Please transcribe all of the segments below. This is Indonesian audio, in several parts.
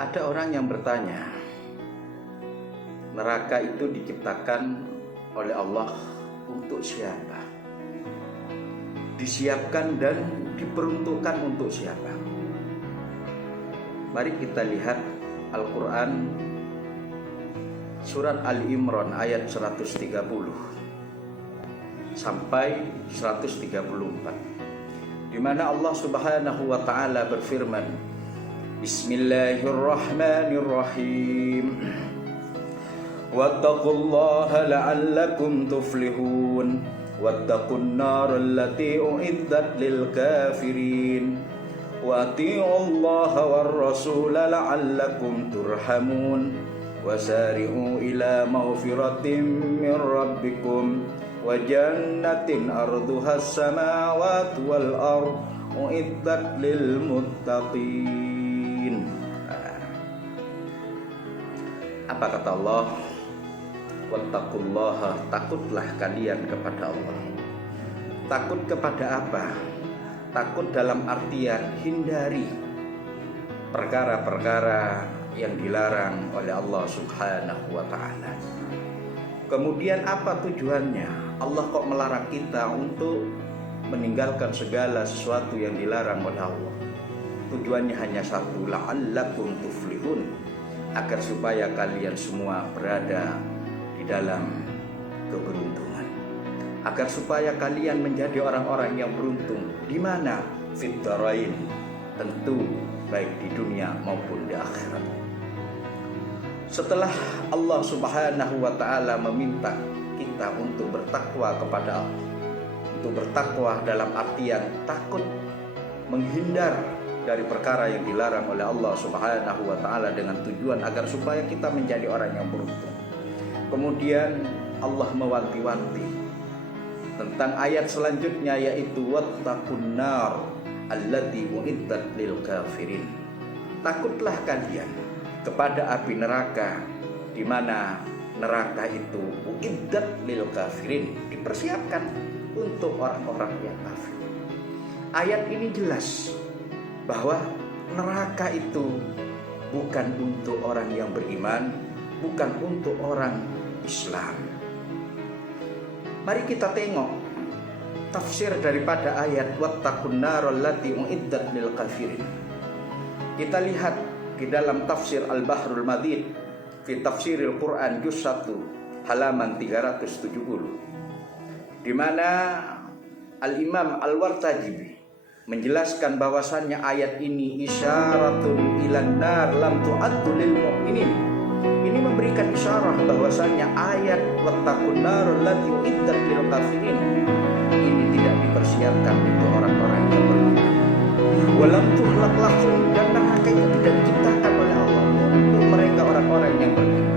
Ada orang yang bertanya, neraka itu diciptakan oleh Allah untuk siapa? Disiapkan dan diperuntukkan untuk siapa? Mari kita lihat Al-Quran Surat Ali Imran ayat 130 sampai 134, di mana Allah Subhanahu wa taala berfirman, Bismillahirrahmanirrahim. Wattaqullaha la'allakum tuflihun. Wattaqun nar allati u'iddat lil kafirin. Wa ati'ullaha war rasul la'allakum turhamun. Wasari'u ila maghfiratin min rabbikum wa jannatin arduha as-samawati wal ardh u'iddat lil muttaqin. Apa kata Allah? Wattaqullaha, takutlah kalian kepada Allah. Takut kepada apa? Takut dalam artian hindari perkara-perkara yang dilarang oleh Allah Subhanahu wa ta'ala. Kemudian apa tujuannya? Allah kok melarang kita untuk meninggalkan segala sesuatu yang dilarang oleh Allah? Tujuannya hanya satu, la'allakum tuflihun, agar supaya kalian semua berada di dalam keberuntungan, agar supaya kalian menjadi orang-orang yang beruntung. Di mana? Fid dharain, tentu baik di dunia maupun di akhirat. Setelah Allah Subhanahu wa ta'ala meminta kita untuk bertakwa kepada Allah, untuk bertakwa dalam artian takut, menghindar dari perkara yang dilarang oleh Allah Subhanahu wa ta'ala dengan tujuan agar supaya kita menjadi orang yang beruntung. Kemudian Allah mewanti-wanti tentang ayat selanjutnya, yaitu wattaqun nar allati u'iddat lil kafirin. Takutlah kalian kepada api neraka, di mana neraka itu u'iddat lil kafirin, dipersiapkan untuk orang-orang yang kafir. Ayat ini jelas bahwa neraka itu bukan untuk orang yang beriman, bukan untuk orang Islam. Mari kita tengok tafsir daripada ayat wattaqun nar allati u'iddat lil kafirin. Kita lihat di dalam tafsir Al-Bahrul Madid fi tafsiril Quran juz 1 halaman 370, di mana Al-Imam Al-Wartajibi menjelaskan bahwasannya ayat ini isyaratun ilan nar lam tu'addu lil mu'minin. Ini memberikan isyarat bahwasannya ayat wattaqun nar allati u'iddat lil kafirin ini tidak dipersiapkan untuk orang-orang yang beriman. Walam tuhlaq lahum, dan neraka itu tidak diciptakan oleh Allah untuk mereka orang-orang yang beriman.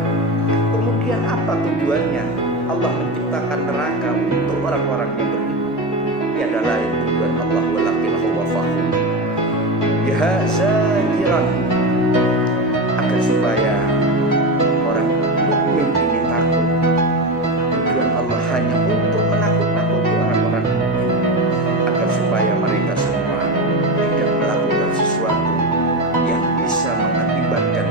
Kemudian apa tujuannya? Allah menciptakan neraka untuk orang-orang yang beriman. Tiada lain tujuan Allah walakin huwa fahum biha zakiran, agar supaya orang mukmin ini takut. Tujuan Allah hanya untuk menakut-nakuti orang-orang mukmin, agar supaya mereka semua tidak melakukan sesuatu yang bisa mengakibatkan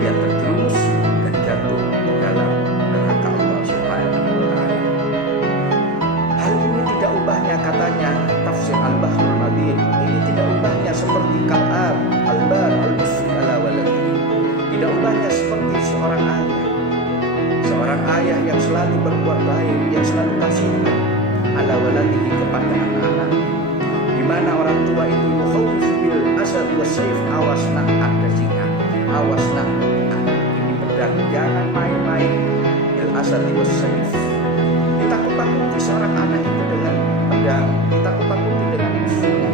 dia terjerumus dan jatuh dalam neraka Allah Subhanahu wa ta'ala. Hal ini tidak ubahnya, katanya tafsir Al-Bahrul Madid, ini tidak ubahnya seperti kal'ab al-bar al-musri ala waladihi. Tidak ubahnya seperti seorang ayah yang selalu berbuat baik, yang selalu kasihkan ala waladihi kepada anak-anak, di mana orang tua itu yukhawif bil asad was sayf, awas nak ada singa, awas nak ini pedang, jangan main-main bil asad was sayf. Ditakut-takuti seorang anak itu dengan pedang, ditakut-takuti dengan musuhnya.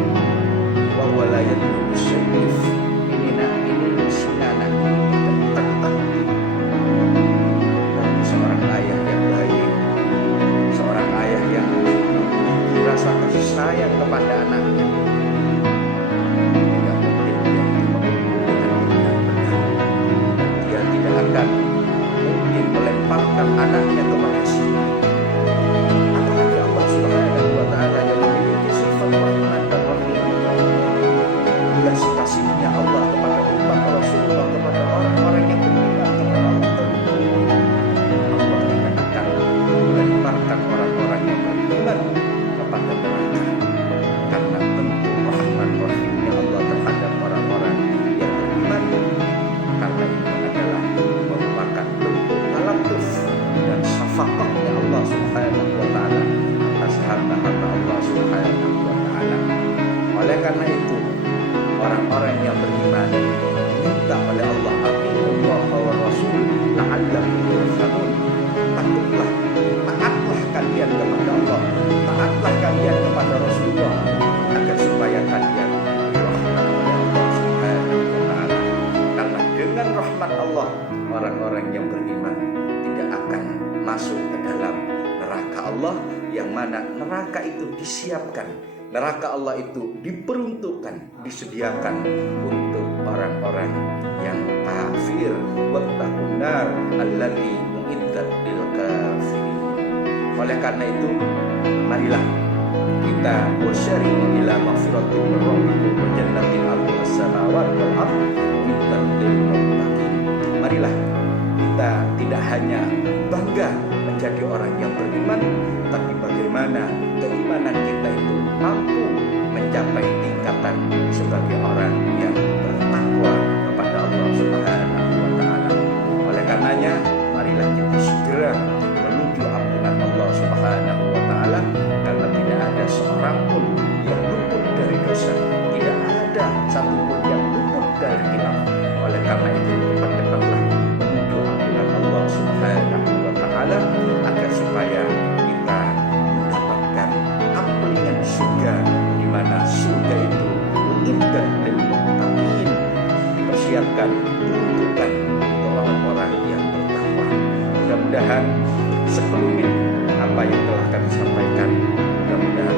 Wa wala yadru sayf, ini singa nak ditakut-takuti. Seorang ayah yang baik, seorang ayah yang rasa kasih sayang kepada anaknya, tidak mungkin dia dengan pedang. Dia tidak akan mungkin melemparkan anaknya kepada singa. Apalagi Allah yang beriman, minta pada Allah, atiullah wa rasul la'allakum turhamun. Takutlah, taatlah kalian kepada Allah, taatlah kalian kepada Rasulullah, agar supaya kalian dirahmati oleh Allah Subhanahu wa taala. Karena dengan rahmat Allah, orang-orang yang beriman tidak akan masuk ke dalam neraka Allah, yang mana neraka itu disiapkan, neraka Allah itu diperuntukkan, disediakan untuk orang-orang yang kafir. Wattaqun nar allati uiddat lil kafirin. Oleh karena itu, marilah kita wasyari'u ila maghfiratin min rabbikum wa jannatin 'arduha as-samawati wal ardh uiddat lil muttaqin. Marilah kita tidak hanya bangga menjadi orang yang beriman, tapi bagaimana keimanan kita itu mampu mencapai tingkatan sebagai orang yang bertakwa kepada Allah Subhanahu wa taala. Oleh karenanya, marilah kita segera menuju ampunan Allah Subhanahu wa taala, karena tidak ada seorang pun yang luput dari dosa, tidak ada satupun yang luput dari khilaf. Oleh karena itu, cepat-cepatlah menuju ampunan Allah Subhanahu wa taala, agar supaya kita mendapatkan ampunan surga, di mana surga itu uiddat lil muttaqin, dipersiapkan, diperuntukkan untuk orang-orang yang bertakwa. Mudah-mudahan sekelumit apa yang telah kami sampaikan, mudah-mudahan